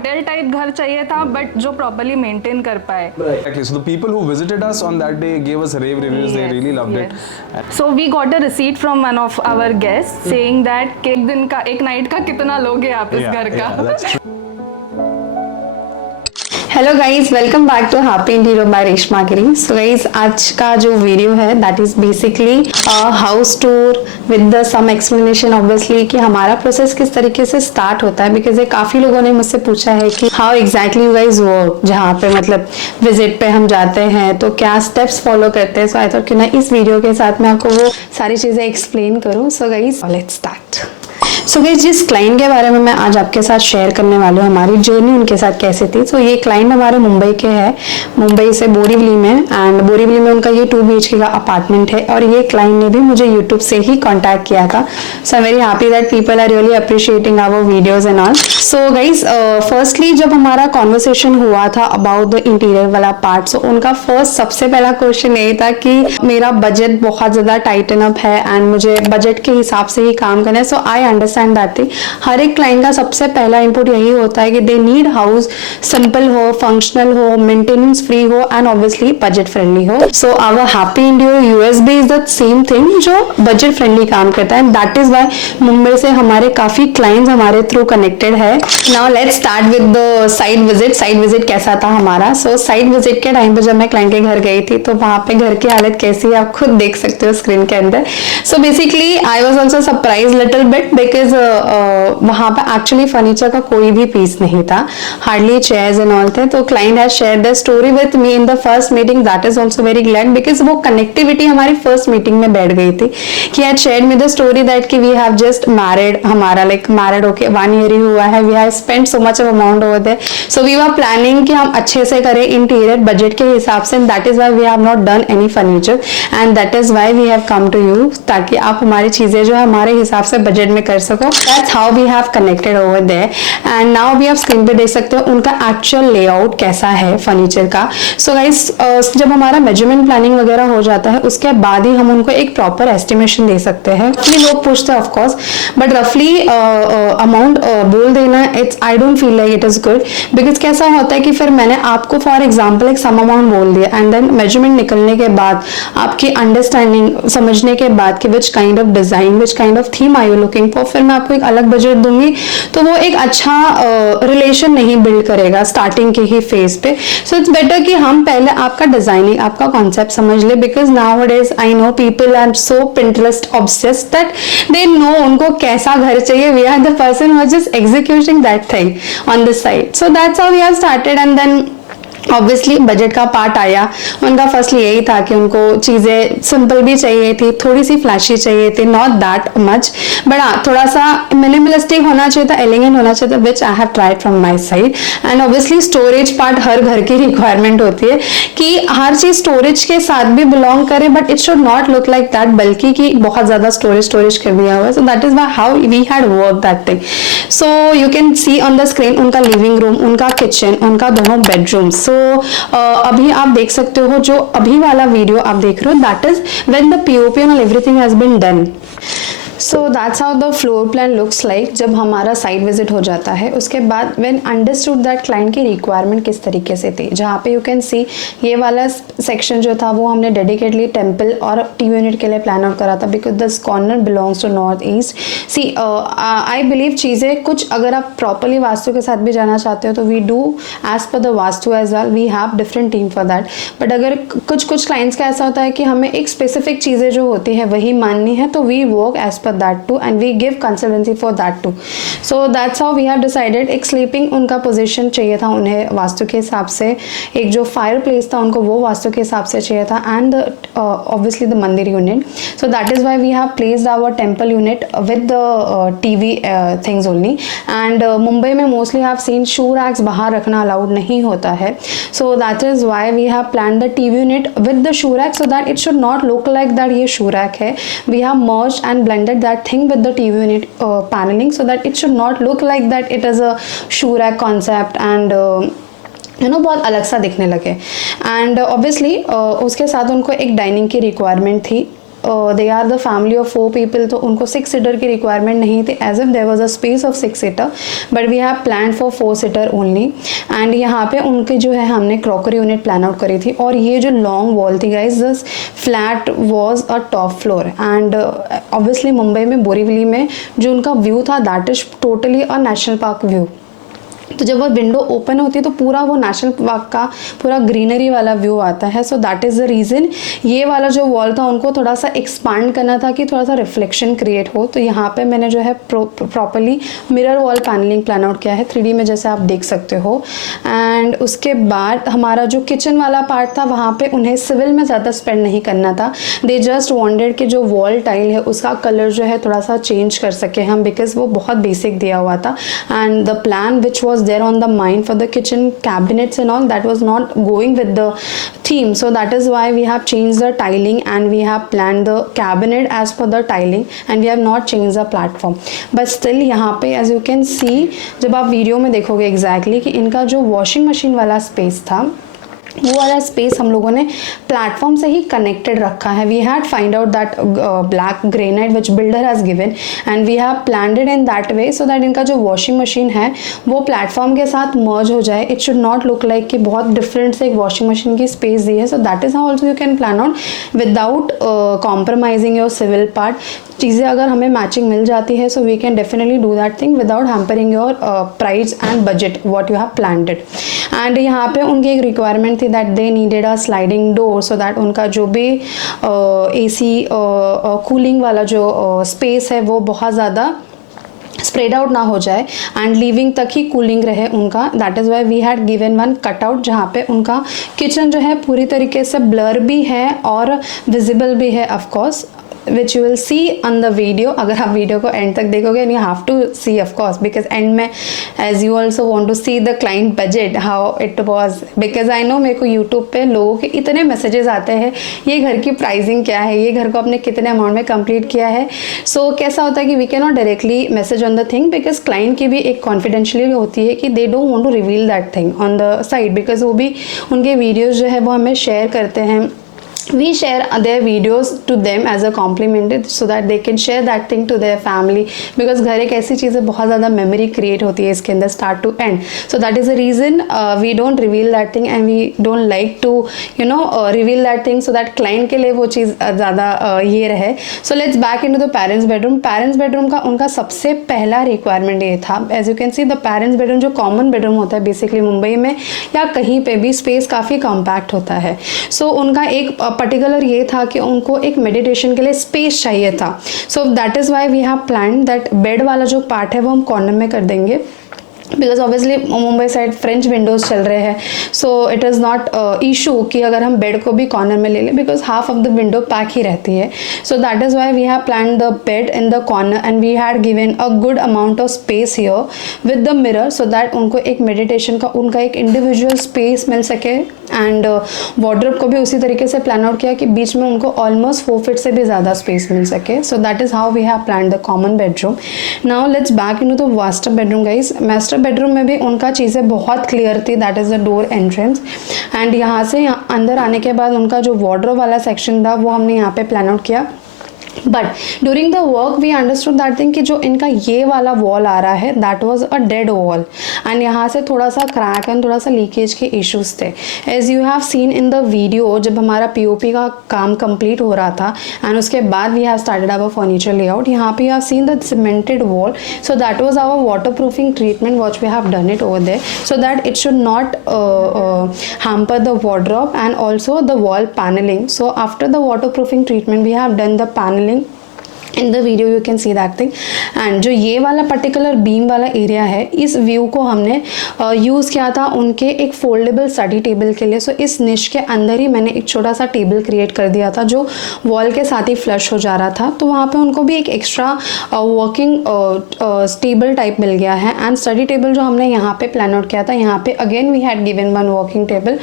Hotel type घर चाहिए था, बट जो प्रॉपर्ली मेंटेन कर पाए. Exactly. So the people who visited us on that day gave us rave reviews. They really loved it. So we got a receipt from one of our guests saying that कि एक दिन का, एक नाइट का कितना लोगे आप इस घर का. That's true. Hello guys, welcome back to happy interior by Reshma Giri. So guys, आज का जो वीडियो है that is basically house tour with some explanation obviously कि हमारा प्रोसेस किस तरीके से स्टार्ट होता है. बिकॉज ये काफी लोगों ने मुझसे पूछा है कि how exactly you guys work, जहाँ पे मतलब विजिट पे हम जाते हैं तो क्या स्टेप्स फॉलो करते हैं. सो आई थॉट कि ना इस वीडियो के साथ मैं आपको वो सारी चीजें एक्सप्लेन करूँ. So guys let's start. So guys, जिस क्लाइंट के बारे में मैं आज आपके साथ शेयर करने वाली हूँ, हमारी जर्नी उनके साथ कैसे थी. तो ये क्लाइंट हमारे मुंबई के हैं, मुंबई से बोरीवली में, एंड बोरीवली में उनका ये 2 BHK का अपार्टमेंट है. और ये क्लाइंट ने भी मुझे यूट्यूब से ही कॉन्टैक्ट किया था. So I am very happy that people are really appreciating our videos and all. So guys, firstly जब हमारा कॉन्वर्सेशन हुआ था अबाउट द इंटीरियर वाला पार्ट, सो उनका फर्स्ट सबसे पहला क्वेश्चन यही था कि मेरा बजट बहुत ज्यादा टाइटन अप है एंड मुझे बजट के हिसाब से ही काम करना है. सो आई अंडरस्टैंड दैट थिंग. हर एक क्लाइंट का सबसे पहला इनपुट यही होता है कि दे नीड हाउस सिंपल हो, फंक्शनल हो, मेंटेनेंस फ्री हो एंड ऑब्वियसली बजट फ्रेंडली हो. So our happy interior USB is the same thing जो बजट फ्रेंडली काम करता है. दैट इज व्हाई मुंबई से हमारे काफी क्लाइंट्स हमारे थ्रू कनेक्टेड है. Now let's start with the site visit. Site visit कैसा था हमारा. सो साइट विजिट के टाइम पे जब मैं क्लाइंट के घर गई थी तो वहां पे घर की हालत कैसी है आप खुद देख सकते हो स्क्रीन के अंदर. So basically I was also surprise little bit because वहां पे एक्चुअली फर्नीचर का कोई भी पीस नहीं था, हार्डली चेयर्स एंड ऑल थे. तो client has shared the story with me in the first meeting. That is also very glad because वो कनेक्टिविटी हमारी फर्स्ट मीटिंग में बैठ गई थी कि had shared me the story that कि वी हैव जस्ट मैरिड, हमारा लाइक मैरिड होके 1 ईयर ही हुआ है. We have spent so much of amount over there. So we were planning कि हम अच्छे से करें इंटीरियर बजट के हिसाब से. That is why we have not done any furniture and that is why we have come to you, ताकि आप हमारी चीजें जो है हमारे हिसाब से बजट में कर सको. That's how we have connected over there. And now भी आप स्क्रीन पे देख सकते हो उनका एक्चुअल लेआउट कैसा है फर्नीचर का. सो गाइस, जब हमारा मेजरमेंट प्लानिंग वगैरह हो जाता है उसके बाद ही हम उनको एक प्रॉपर एस्टिमेशन दे सकते हैं. लोग पूछते हैं ऑफ कोर्स, बट रफली अमाउंट बोल देना, it's I don't feel like it is good. Because कैसा होता है कि फिर मैंने आपको फॉर एग्जाम्पल एक सम अमाउंट बोल दिया एंड देन मेजरमेंट निकलने के बाद आपकी अंडरस्टैंडिंग समझने के बाद कि which kind of design, which kind of theme are you looking for, फिर मैं आपको एक अलग बजट दूंगी तो वो एक अच्छा रिलेशन नहीं बिल्ड करेगा स्टार्टिंग के ही फेज पे. सो इट्स बेटर कि हम पहले आपका डिजाइनिंग, आपका कॉन्सेप्ट समझ ले. Because nowadays I know people are so Pinterest obsessed that they know उनको कैसा घर चाहिए. We are the person who are just executing that thing on this side. So that's how we have started and then obviously budget का part आया. उनका फर्स्टली यही था कि उनको चीजें सिंपल भी चाहिए थी, थोड़ी सी फ्लैशी चाहिए थी, नॉट दैट मच, बट हाँ थोड़ा सा मिनिमलिस्टिक होना चाहिए था, एलिगेंट होना चाहिए था, which I have tried from my side. And obviously storage part हर घर की रिक्वायरमेंट होती है कि हर चीज स्टोरेज के साथ भी बिलोंग करे, but it should not look like that, बल्कि कि बहुत ज्यादा स्टोरेज कर दिया हुआ है. So that is how we had work that thing. So you can see on the screen उनका लिविंग रूम, उनका किचन, उनका दोनों बेडरूम्स. अभी आप देख सकते हो जो अभी वाला वीडियो आप देख रहे हो that is when the POP and everything has been done. So that's how the floor plan looks like जब हमारा साइट विजिट हो जाता है. उसके बाद व्हेन अंडरस्टूड दैट क्लाइंट की रिक्वायरमेंट किस तरीके से थी, जहाँ पे यू कैन सी ये वाला सेक्शन जो था वो हमने डेडिकेटली टेम्पल और टीवी यूनिट के लिए प्लान आउट करा था because this corner belongs to north east. See I believe चीज़ें कुछ अगर आप प्रॉपरली वास्तु के साथ भी जाना चाहते हो तो we do as per the vastu as well, we have different team for that. But अगर कुछ क्लाइंट्स का ऐसा होता है कि हमें एक स्पेसिफिक चीज़ें जो होती है वही माननी है तो we work as per that too and we give consultancy for that too. So that's how we have decided. एक स्लीपिंग उनका पोजीशन चाहिए था उन्हें वास्तु के हिसाब से, एक जो फायर प्लेस था उनको वो वास्तु के हिसाब से चाहिए था एंड obviously the मंदिर unit. So that is why we have placed our temple unit with the TV things only. And Mumbai में mostly have seen shoe racks बाहर रखना अलाउड नहीं होता है. So that is why we have planned the TV unit with the shoe rack so that it should not look like that ये shoe rack है. We have merged and blended that thing with the TV unit paneling so that it should not look like that it is a shoe rack concept and बहुत अलग सा दिखने लगे. And obviously उसके साथ उनको एक डाइनिंग की रिक्वायरमेंट थी they are the family of 4 people, तो उनको 6 सीटर की रिक्वायरमेंट नहीं थी, as if there was a space of 6 seater, but we have plan for 4 seater only. And यहाँ पे उनके जो है हमने क्रॉकरी यूनिट प्लान आउट करी थी, और ये जो लॉन्ग वॉल थी guys, this flat was a top floor, and obviously Mumbai में बोरीवली में जो उनका व्यू था that is totally a national park view. तो जब वो विंडो ओपन होती है तो पूरा वो नेशनल पार्क का पूरा ग्रीनरी वाला व्यू आता है। So that is the reason ये वाला जो वॉल था उनको थोड़ा सा एक्सपांड करना था कि थोड़ा सा रिफ्लेक्शन क्रिएट हो। तो यहाँ पे मैंने जो है properly mirror wall panelling plan out किया है 3D में, जैसे आप देख सकते हो। एंड उसके बाद हमारा जो किचन वाला पार्ट था वहाँ पे उन्हें सिविल में ज़्यादा स्पेंड नहीं करना था। दे जस्ट वॉन्टेड कि जो वॉल टाइल है उसका कलर जो है थोड़ा सा चेंज कर सके हम, बिकॉज वो बहुत बेसिक दिया हुआ था। And the plan which was there on the mind for the kitchen cabinets and all, that was not going with the theme, so that is why we have changed the tiling and we have planned the cabinet as per the tiling and we have not changed the platform, but still यहाँ पे as you can see जब आप वीडियो में देखोगे exactly कि इनका जो washing machine वाला स्पेस था वो वाला स्पेस हम लोगों ने प्लेटफॉर्म से ही कनेक्टेड रखा है। We had find out that black granite which builder has given and we have planned it in that way so that इनका जो वॉशिंग मशीन है वो प्लेटफॉर्म के साथ मर्ज हो जाए। It should not look like कि बहुत डिफरेंट से एक वॉशिंग मशीन की स्पेस दी है। So that is how also you can plan out without compromising your civil part. चीज़ें अगर हमें मैचिंग मिल जाती है so we can definitely do that thing without hampering your price and budget what you have planned it. And यहाँ पे उनकी एक रिक्वायरमेंट थी that they needed a sliding door so that उनका जो भी AC कूलिंग वाला जो स्पेस है वो बहुत ज़्यादा स्प्रेड आउट ना हो जाए एंड लिविंग तक ही कूलिंग रहे उनका। That is why we had given one cutout जहाँ पे उनका किचन जो है पूरी तरीके से ब्लर भी है और विजिबल भी है of course, which you will see on the video। अगर आप वीडियो को एंड तक देखोगे and you have to see of course because end में as you also want to see the client budget how it was, because I know मेरे को YouTube पे लोगों के इतने मैसेजेस आते हैं ये घर की प्राइसिंग क्या है, ये घर को आपने कितने अमाउंट में कंप्लीट किया है। सो कैसा होता है कि we can not directly message on the thing because client की भी एक कॉन्फिडेंशियली होती है कि they don't want to reveal that thing on the side, because वो भी उनके वीडियोज़ जो है वो हमें शेयर करते हैं। We share their videos to them as a compliment so that they can share that thing to their family because घर एक ऐसी चीज़ है बहुत ज़्यादा मेमोरी क्रिएट होती है इसके अंदर start to end। So that is the reason we don't reveal that thing and we don't like to reveal that thing so that client के लिए वो चीज़ ज़्यादा ये रहे। So let's back into the parents bedroom। parents bedroom का उनका सबसे पहला रिक्वायरमेंट ये था। as you can see the parents bedroom जो कॉमन बेडरूम होता है बेसिकली मुंबई में या कहीं पे भी स्पेस काफ़ी कॉम्पैक्ट होता है। So उनका एक पर्टिकुलर ये था कि उनको एक मेडिटेशन के लिए स्पेस चाहिए था। So that is why we have plan that bed वाला जो पार्ट है वो हम कॉर्नर में कर देंगे because obviously Mumbai side French Windows चल रहे हैं। So it is not issue कि अगर हम बेड को भी कॉर्नर में ले लें because half of the window pack ही रहती है। So that is why we have plan the bed in the corner and we had given a good amount of space here with the mirror so that उनको एक मेडिटेशन का उनका एक individual space मिल सके। एंड वार्डरोब को भी उसी तरीके से प्लान आउट किया कि बीच में उनको ऑलमोस्ट 4 फीट से भी ज़्यादा स्पेस मिल सके। So that is how we have plan the common bedroom. Now let's back into the master bedroom guys. Master bedroom में भी उनका चीज़ें बहुत क्लियर थी। That is the door entrance and यहाँ से अंदर आने के बाद उनका जो वार्डरोब वाला सेक्शन था वो हमने यहाँ पे प्लान आउट किया। But during the work we understood that thing कि जो इनका ये वाला वॉल आ रहा है that was a dead wall and यहाँ से थोड़ा सा क्रैक एंड थोड़ा सा लीकेज के इश्यूज थे। As you have seen in the video जब हमारा पीओपी का काम कंप्लीट हो रहा था एंड उसके बाद we have started our furniture layout. यहाँ पे you have seen the cemented wall so that was our water proofing treatment what we have done it over there so that it should not hamper the wardrobe and also the wall paneling. So after the waterproofing treatment we have done the paneling in the video you can see that thing. And जो ये वाला particular beam वाला एरिया है इस व्यू को हमने यूज़ किया था उनके एक फोल्डेबल स्टडी टेबल के लिए। सो इस निश के अंदर ही मैंने एक छोटा सा टेबल क्रिएट कर दिया था जो वॉल के साथ ही फ्लश हो जा रहा था। तो वहाँ पे उनको भी एक एक्स्ट्रा वर्किंग टेबल टाइप मिल गया है। एंड स्टडी टेबल जो हमने यहाँ पे प्लान आउट किया था यहाँ पे again we had given one working table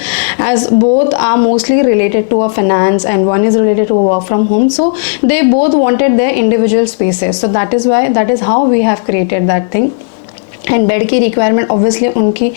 as both are mostly related to a finance and one is related to work from home. So they both wanted their individual spaces, so that is how we have created that thing। And bed की requirement obviously उनकी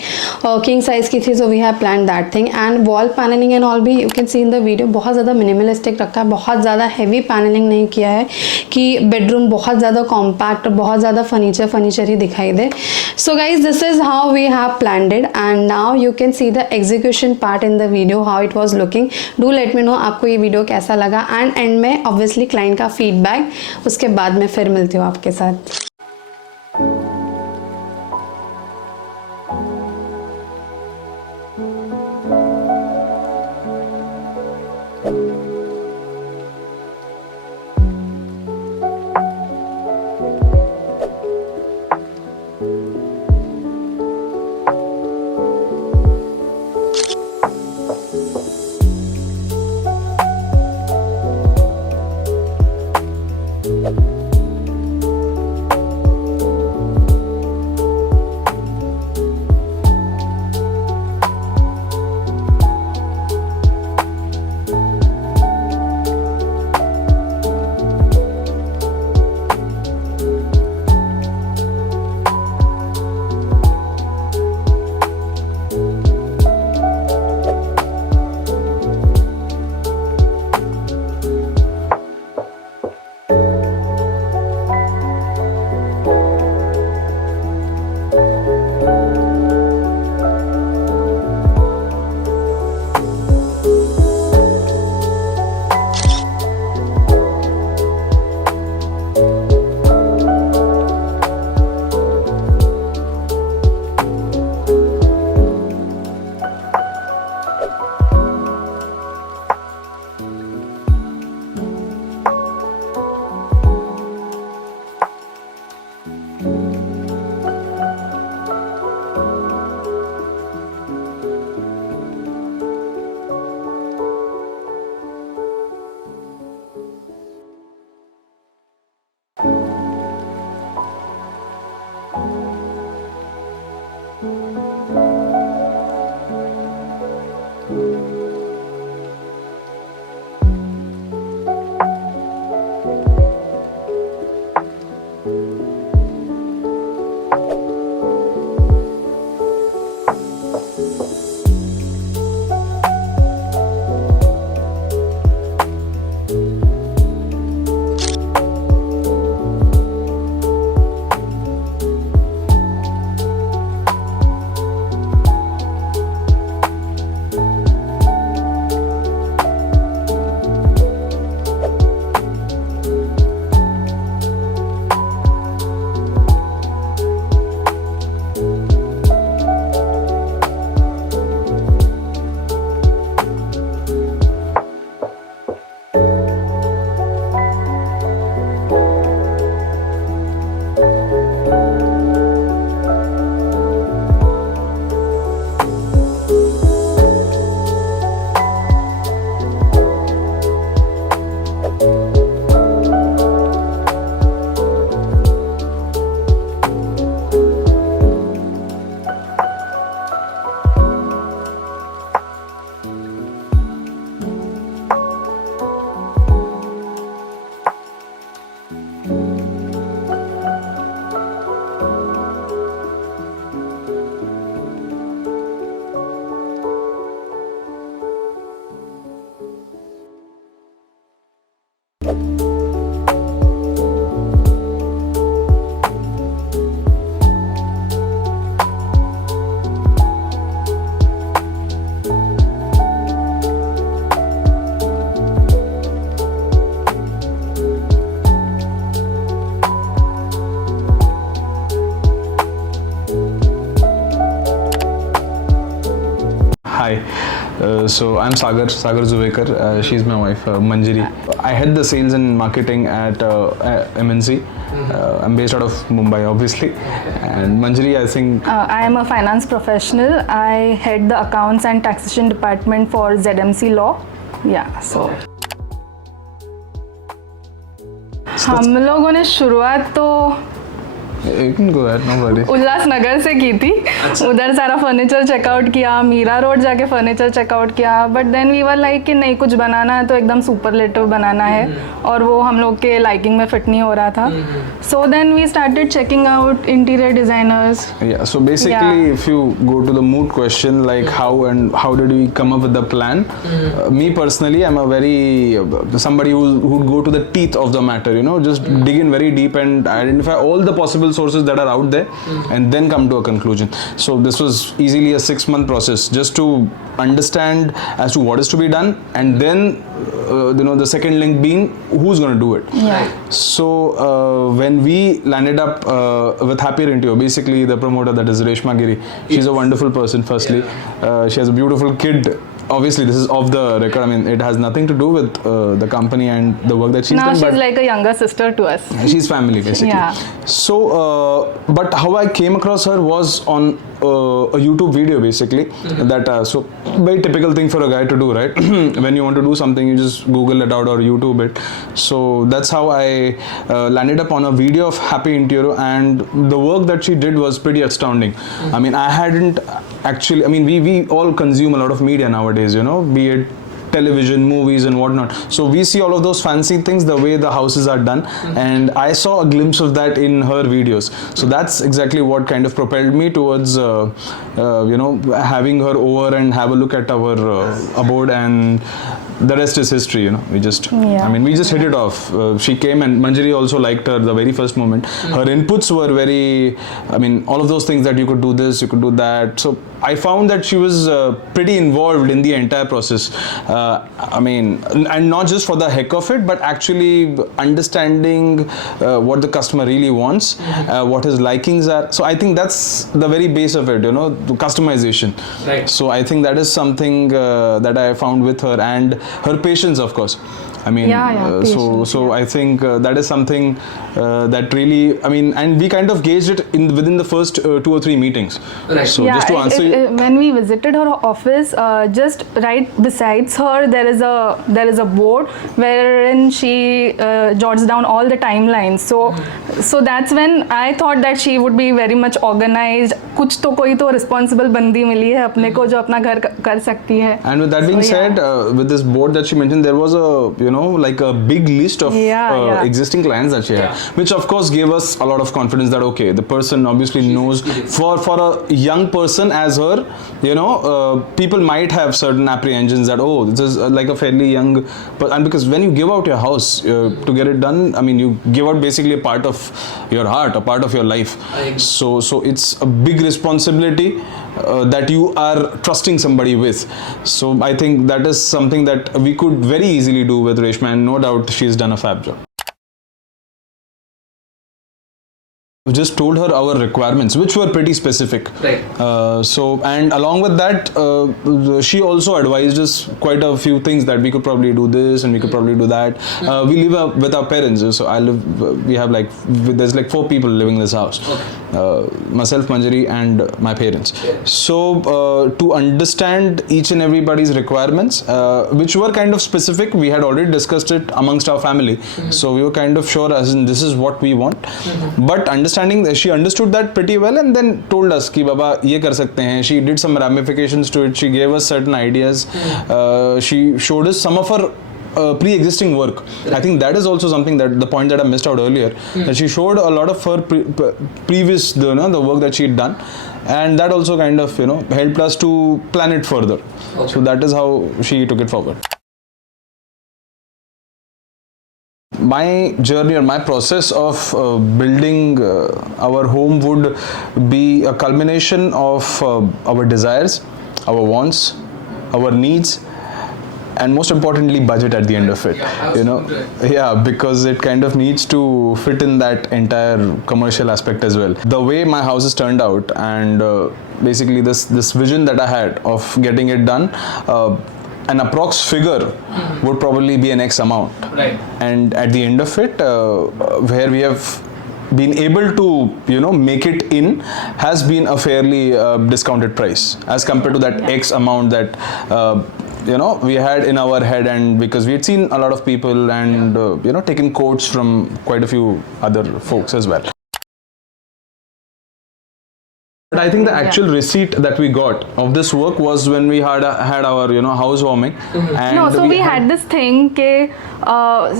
king size की थी, so we have plan that thing. And wall panelling and all भी you can see in the video बहुत ज़्यादा मिनिमलिस्टिक रखा है, बहुत ज़्यादा हैवी पैनलिंग नहीं किया है कि बेडरूम बहुत ज़्यादा कॉम्पैक्ट और बहुत ज़्यादा फर्नीचर ही दिखाई दे. So guys this is how we have planned it and now you can see the execution part in the video how it was looking. Do let me know आपको ये वीडियो कैसा लगा एंड एंड में obviously client का feedback, उसके बाद मैं फिर मिलती हूँ आपके साथ. Hi, so I'm Sagar Zuvekar. She's my wife, Manjari. I head the sales and marketing at MNC. I'm based out of Mumbai, obviously. And Manjari, I think. I am a finance professional. I head the accounts and taxation department for ZMC Law. Yeah, so. हम लोगों ने शुरुआत तो You can go ahead, no worries. Ulhasnagar से की थी. उधर सारा फर्नीचर चेकआउट किया, मीरा रोड जाके फर्नीचर चेकआउट किया, but then we were like कि नहीं, कुछ बनाना है तो एकदम सुपरलेटिव बनाना है, और वो हम लोग के लाइकिंग में फिट नहीं हो रहा था. So then we started checking out interior designers. Yeah, so basically, if you go to the mood question, like how did we come up with the plan? Me personally, I'm a very somebody who'd go to the teeth of the matter, you know, just dig in very deep and identify all the possible sources that are out there, and then come to a conclusion. So this was easily a 6-month process just to understand as to what is to be done, and then you know, the second link being who's going to do it. Yeah. So when we landed up with Happy Rentio, basically the promoter, that is Reshma Giri, she's a wonderful person. Firstly, she has a beautiful kid. Obviously, this is off the record. I mean, it has nothing to do with the company and the work that she's Now done. she's But like a younger sister to us. she's family, basically. Yeah. So, but how I came across her was on a YouTube video, basically. That so very typical thing for a guy to do, right? When you want to do something, you just Google it out or YouTube it. So that's how I landed up on a video of Happy Interior, and the work that she did was pretty astounding. I mean, I hadn't actually. I mean, we all consume a lot of media nowadays, you know, be it television, movies and whatnot. So we see all of those fancy things, the way the houses are done, and I saw a glimpse of that in her videos. So that's exactly what kind of propelled me towards you know, having her over and have a look at our abode, and the rest is history, you know. We just Yeah. I mean, we just hit it off. She came, and Manjari also liked her the very first moment. Her inputs were very, I mean, all of those things, that you could do this, you could do that. So I found that she was pretty involved in the entire process. I mean, and not just for the heck of it, but actually understanding what the customer really wants, what his likings are. So I think that's the very base of it, you know, the customization. Right. So I think that is something that I found with her, and her patience, of course. I mean, patience, I think that is something that really, I mean, and we kind of gauged it within the first 2 or 3 meetings. Right. So just to answer you, when we visited her office, just right besides her, there is a board wherein she jots down all the timelines. So that's when I thought that she would be very much organized. कुछ तो कोई तो responsible बंदी मिली है अपने को जो अपना घर कर सकती है. and with that being said, with this board that she mentioned, there was a, you know, like a big list of existing clients that she had, which of course gave us a lot of confidence that okay, the person obviously knows. For a young person as her, you know, people might have certain apprehensions that oh, this is like a fairly young, and because when you give out your house to get it done, I mean, you give out basically a part of your heart, a part of your life. So it's a big responsibility that you are trusting somebody with. So I think that is something that we could very easily do with Reshma, and no doubt she's done a fab job. We just told her our requirements, which were pretty specific. Right. So, and along with that, she also advised us quite a few things, that we could probably do this and we could probably do that. We live with our parents, so I live. We have like, there's like 4 people living in this house. Myself, Manjari, and my parents. So to understand each and everybody's requirements, which were kind of specific, we had already discussed it amongst our family. So we were kind of sure, as in this is what we want. But understanding, she understood that pretty well, and then told us कि बाबा ये कर सकते हैं. She did some ramifications to it. She gave us certain ideas. She showed us some of her pre-existing work. I think that is also something, that the point that I missed out earlier, that she showed a lot of her previous, you know, the work that she had done, and that also kind of, you know, helped us to plan it further. So that is how she took it forward. My journey or my process of building our home would be a culmination of our desires, our wants, our needs, and most importantly budget at the end of it. You know, yeah, because it kind of needs to fit in that entire commercial aspect as well. The way my house has turned out, and basically this vision that I had of getting it done, an approx figure would probably be an X amount. Right. And at the end of it, where we have been able to, you know, make it in, has been a fairly discounted price as compared to that X amount that you know, we had in our head, and because we had seen a lot of people and you know, taken quotes from quite a few other folks as well. But I think the actual receipt that we got of this work was when we had our housewarming. And No, so we had this thing के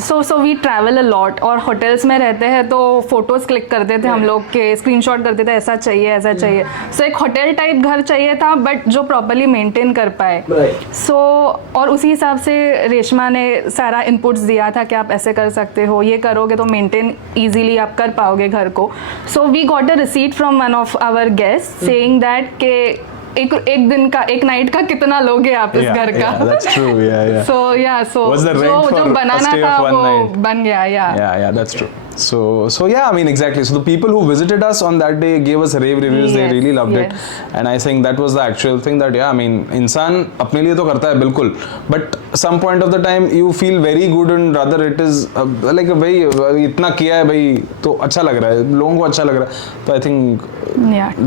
so we travel a lot और hotels में रहते हैं तो photos click करते थे हम लोग के screenshot करते थे ऐसा चाहिए so एक hotel type घर चाहिए था but जो properly maintain कर पाए so और उसी हिसाब से रेशमा ने सारा inputs दिया था कि आप ऐसे कर सकते हो ये करोगे तो maintain easily आप कर पाओगे घर को so we got a receipt from one of our guests saying that के एक दिन का एक नाइट का कितना लोगे आप इस घर का that's true, yeah. so Was the rent जो for a बनाना stay था of one वो night? बन गया Yeah, that's true. So yeah, I mean exactly. So the people who visited us on that day gave us rave reviews. They Yes, really loved yes. it, and I think that was the actual thing that I mean, इंसान अपने लिए तो करता है बिल्कुल, but some point of the time you feel very good and rather it is like भाई इतना किया है भाई तो अच्छा लग रहा है लोगों को अच्छा लग रहा है तो I think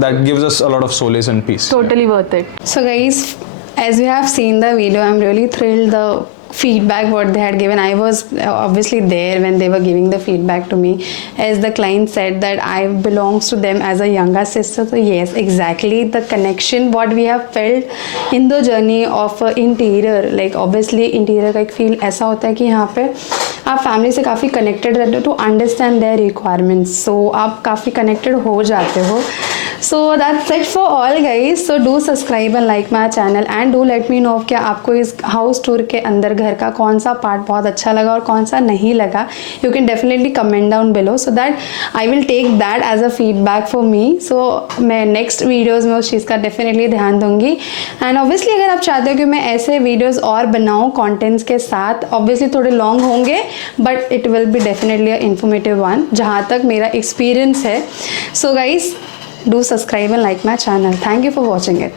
that gives us a lot of solace and peace. Totally worth it. So guys, as you have seen the video, I'm really thrilled the feedback what they had given. I was obviously there when they were giving the feedback to me, as the client said that I belongs to them as a younger sister. So yes, exactly the connection what we have felt in the journey of interior, like obviously interior का एक feel ऐसा होता है कि यहाँ पे आप फैमिली से काफ़ी कनेक्टेड रहते हो टू अंडरस्टैंड देयर रिक्वायरमेंट्स सो आप काफ़ी कनेक्टेड हो जाते हो so that's it for all guys so do subscribe and like my channel and do let me no क्या आपको इस हाउस टूर के अंदर घर का कौन सा पार्ट बहुत अच्छा लगा और कौन सा नहीं लगा you can definitely comment down below so that I will take that as a feedback for me so मैं नेक्स्ट वीडियोज़ में उस चीज़ का डेफिनेटली ध्यान दूंगी एंड ऑब्वियसली अगर आप चाहते हो कि मैं ऐसे वीडियोज़ और बनाऊँ कॉन्टेंट्स के साथ ऑब्वियसली थोड़े लॉन्ग होंगे but it will be definitely a informative one जहाँ तक मेरा एक्सपीरियंस है so guys do subscribe and like my channel. Thank you for watching it.